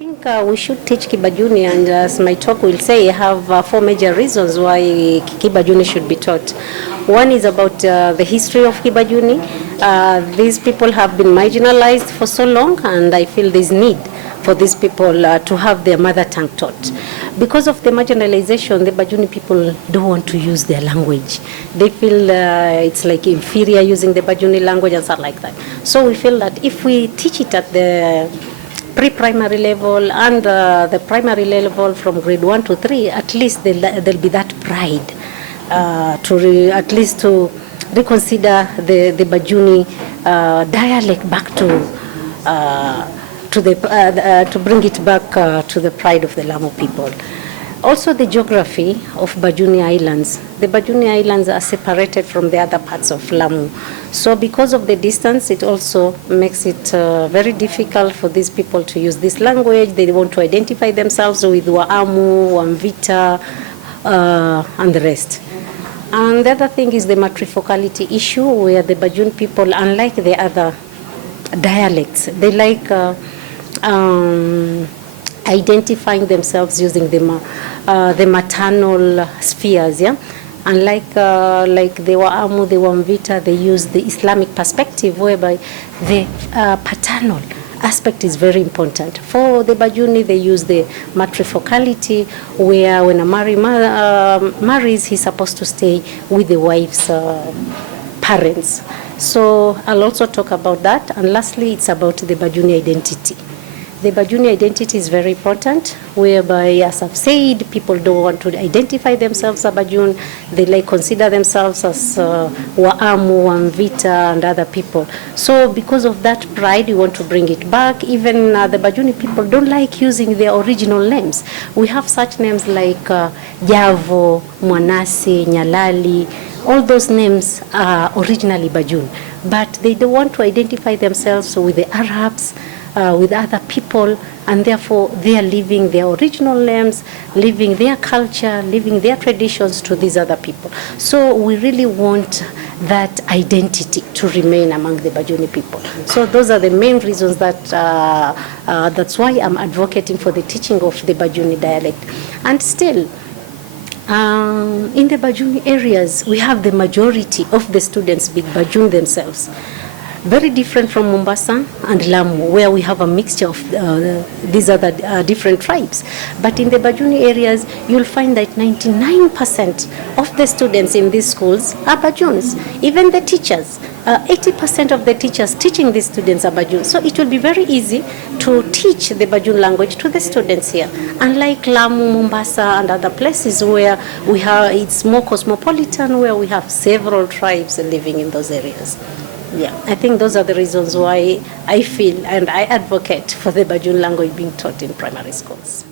think we should teach Kibajuni, and as my talk will say, I have 4 major reasons why Kibajuni should be taught. One is about the history of Kibajuni. These people have been marginalized for so long, and I feel there's need for these people to have their mother tongue taught. Because of the marginalization, the Bajuni people don't want to use their language. They feel it's like inferior using the Bajuni language and stuff like that. So we feel that if we teach it at the pre-primary level and the primary level from grade 1 to 3, at least there'll be that pride at least to reconsider the Bajuni dialect back to bring it back to the pride of the Lamu people. Also the geography of Bajuni Islands. The Bajuni Islands are separated from the other parts of Lamu. So because of the distance, it also makes it very difficult for these people to use this language. They want to identify themselves with Waamu, Wamvita, and the rest. And the other thing is the matrifocality issue, where the Bajuni people, unlike the other dialects, they like identifying themselves using the maternal spheres, yeah. Unlike like the Waamu, the Wamvita, they use the Islamic perspective, whereby the paternal aspect is very important. For the Bajuni, they use the matrifocality, where when a marries, he's supposed to stay with the wife's parents. So I'll also talk about that. And lastly, it's about the Bajuni identity. The Bajuni identity is very important, whereby, as I've said, people don't want to identify themselves as Bajun. They like consider themselves as Waamu, Wamvita, and other people. So because of that pride, we want to bring it back. Even the Bajuni people don't like using their original names. We have such names like Javo, Mwanasi, Nyalali. All those names are originally Bajun, but they don't want to identify themselves with the Arabs, with other people, and therefore they are leaving their original names, leaving their culture, leaving their traditions to these other people. So we really want that identity to remain among the Bajuni people. So those are the main reasons that that's why I'm advocating for the teaching of the Bajuni dialect. And still, in the Bajuni areas, we have the majority of the students being Bajun themselves. Very different from Mombasa and Lamu, where we have a mixture of these other different tribes. But in the Bajuni areas, you'll find that 99% of the students in these schools are Bajuns. Even the teachers, 80% of the teachers teaching these students are Bajun. So it will be very easy to teach the Bajun language to the students here. Unlike Lamu, Mombasa, and other places where it's more cosmopolitan, where we have several tribes living in those areas. Yeah, I think those are the reasons why I feel and I advocate for the Bajun language being taught in primary schools.